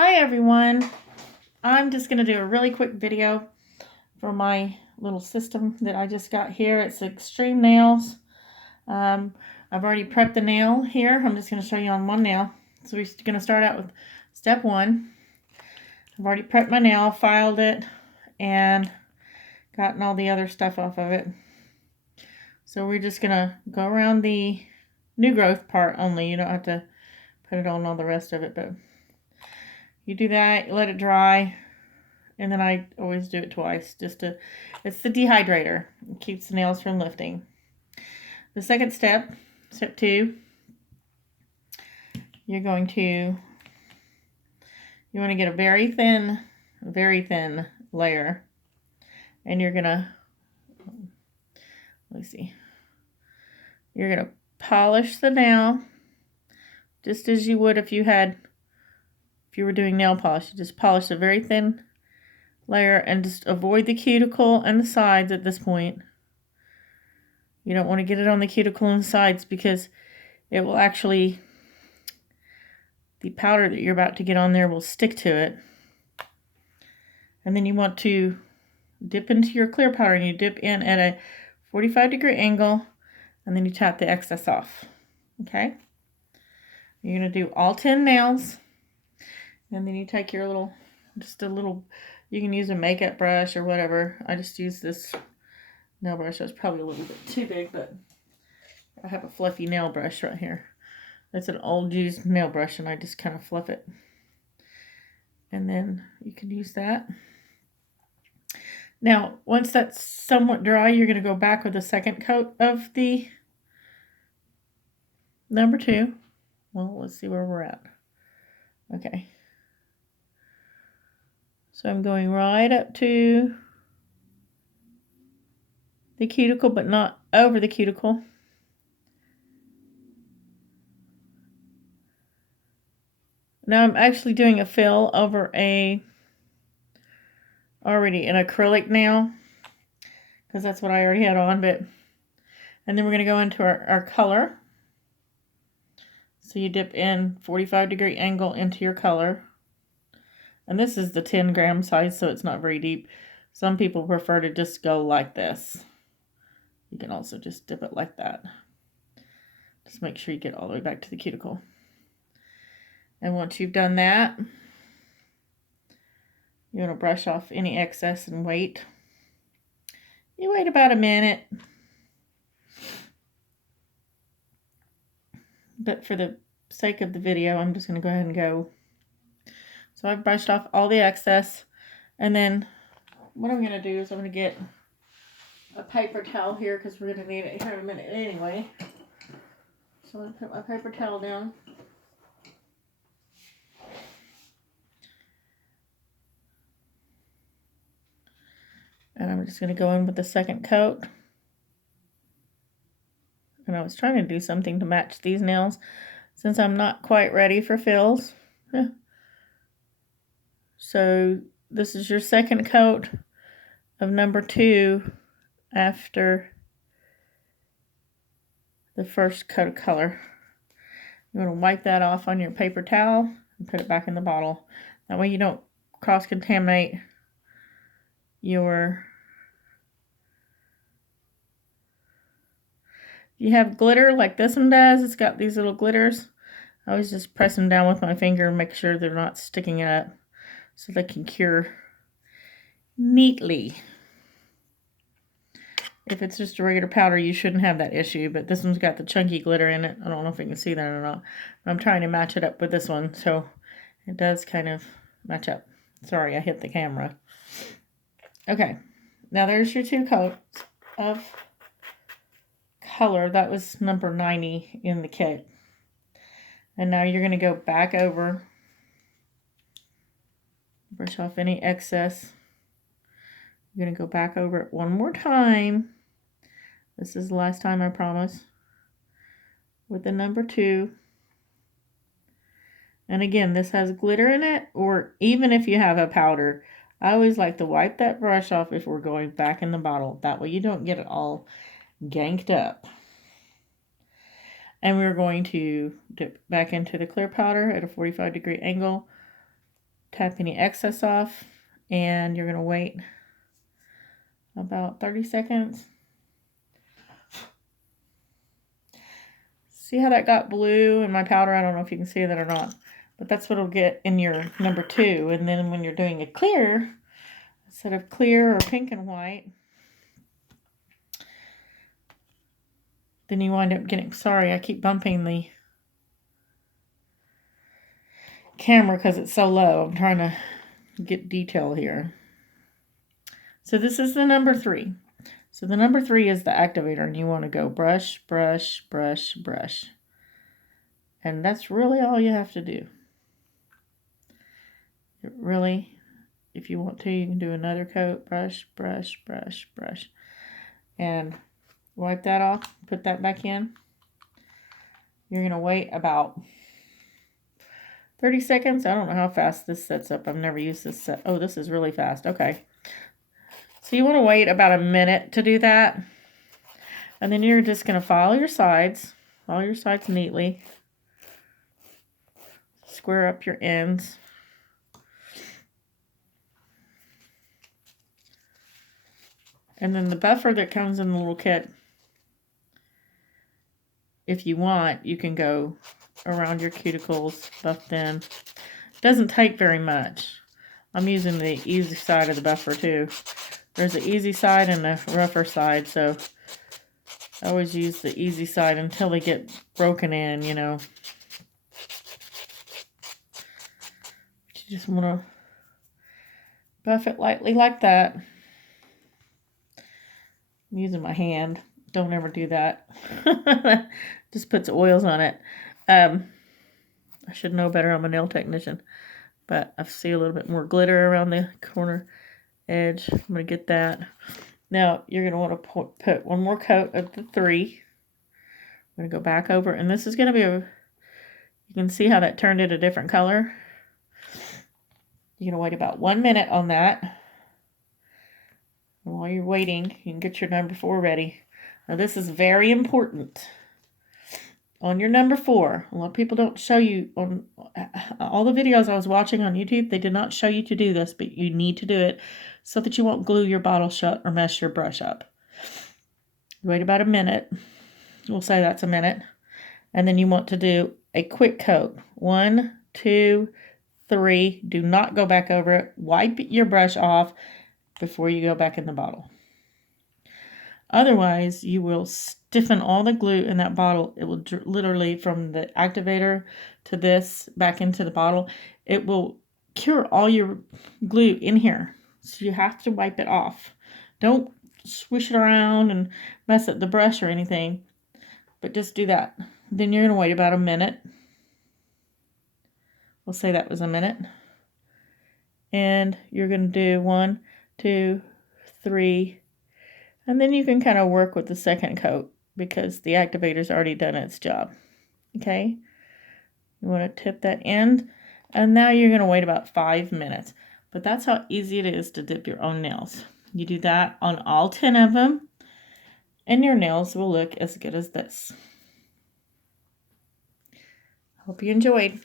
Hi everyone, I'm just going to do a really quick video for my little system that I just got here. It's Extreme Nails. I've already prepped the nail here. I'm just going to show you on one nail. So we're going to start out with step one. I've already prepped my nail, filed it, and gotten all the other stuff off of it. So we're just going to go around the new growth part only. You don't have to put it on all the rest of it, but you do that, you let it dry, and then I always do it twice it's the dehydrator. It keeps the nails from lifting. The second step, step two, you want to get a very thin layer, and you're gonna, you're gonna polish the nail just as you would if you were doing nail polish. You just polish a very thin layer and just avoid the cuticle and the sides at this point. You don't want to get it on the cuticle and sides because it will actually, the powder that you're about to get on there will stick to it. And then you want to dip into your clear powder, and you dip in at a 45-degree angle, and then you tap the excess off. Okay? You're going to do all 10 nails. And then you take your little, you can use a makeup brush or whatever. I just use this nail brush. That's probably a little bit too big, but I have a fluffy nail brush right here. It's an old used nail brush, and I just kind of fluff it. And then you can use that. Now, once that's somewhat dry, you're going to go back with a second coat of the number 2. Well, let's see where we're at. Okay. So I'm going right up to the cuticle, but not over the cuticle. Now I'm actually doing a fill over an acrylic nail, because that's what I already had on. And then we're going to go into our color. So you dip in 45-degree angle into your color. And this is the 10-gram size, so it's not very deep. Some people prefer to just go like this. You can also just dip it like that. Just make sure you get all the way back to the cuticle. And once you've done that, you're going to brush off any excess and wait. You wait about a minute. But for the sake of the video, I'm just going to go ahead and go. So I've brushed off all the excess. And then what I'm going to do is I'm going to get a paper towel here, because we're going to need it here in a minute anyway. So I'm going to put my paper towel down. And I'm just going to go in with the second coat. And I was trying to do something to match these nails, since I'm not quite ready for fills. So this is your second coat of number 2 after the first coat of color. You want to wipe that off on your paper towel and put it back in the bottle. That way you don't cross-contaminate your... You have glitter like this one does. It's got these little glitters. I always just press them down with my finger and make sure they're not sticking up, so they can cure neatly. If it's just a regular powder, you shouldn't have that issue, but this one's got the chunky glitter in it. I don't know if you can see that or not. I'm trying to match it up with this one, so it does kind of match up. Sorry, I hit the camera. Okay, now there's your 2 coats of color. That was number 90 in the kit. And now you're going to go back over, brush off any excess. You're going to go back over it one more time. This is the last time, I promise. With the number 2. And again, this has glitter in it, or even if you have a powder, I always like to wipe that brush off before going back in the bottle. That way you don't get it all ganked up. And we're going to dip back into the clear powder at a 45-degree angle. tap any excess off, and you're going to wait about 30 seconds. See how that got blue in my powder? I don't know if you can see that or not, but that's what it'll get in your number 2. And then when you're doing a clear, instead of clear or pink and white, then you wind up getting, sorry, I keep bumping the camera because it's so low. I'm trying to get detail here. So this is the number 3. So the number 3 is the activator, and you want to go brush, brush, brush, brush. And that's really all you have to do. It really, if you want to, you can do another coat, brush, brush, brush, brush. And wipe that off, put that back in. You're going to wait about 30 seconds. I don't know how fast this sets up. I've never used this set. Oh, this is really fast. Okay. So you want to wait about a minute to do that. And then you're just going to follow your sides neatly. Square up your ends. And then the buffer that comes in the little kit, if you want, you can go around your cuticles, buff them. It doesn't take very much. I'm using the easy side of the buffer too. There's the easy side and the rougher side, so I always use the easy side until they get broken in, you know. You just want to buff it lightly like that. I'm using my hand. Don't ever do that. Just puts oils on it. I should know better. I'm a nail technician. But I see a little bit more glitter around the corner edge. I'm going to get that. Now, you're going to want to put one more coat of the 3. I'm going to go back over. And this is going to be you can see how that turned it a different color. You're going to wait about 1 minute on that. And while you're waiting, you can get your number 4 ready. Now, this is very important. On your number 4, a lot of people don't show you, on all the videos I was watching on YouTube, they did not show you to do this, but you need to do it so that you won't glue your bottle shut or mess your brush up. Wait about a minute. We'll say that's a minute. And then you want to do a quick coat. 1, 2, 3. Do not go back over it. Wipe your brush off before you go back in the bottle. Otherwise, you will stiffen all the glue in that bottle. It will literally, from the activator to this back into the bottle, it will cure all your glue in here. So you have to wipe it off. Don't swish it around and mess up the brush or anything, but just do that. Then you're going to wait about a minute. We'll say that was a minute. And you're going to do 1, 2, 3, and then you can kind of work with the second coat because the activator's already done its job. Okay? You want to tip that end, and now you're going to wait about 5 minutes. But that's how easy it is to dip your own nails. You do that on all 10 of them, and your nails will look as good as this. Hope you enjoyed.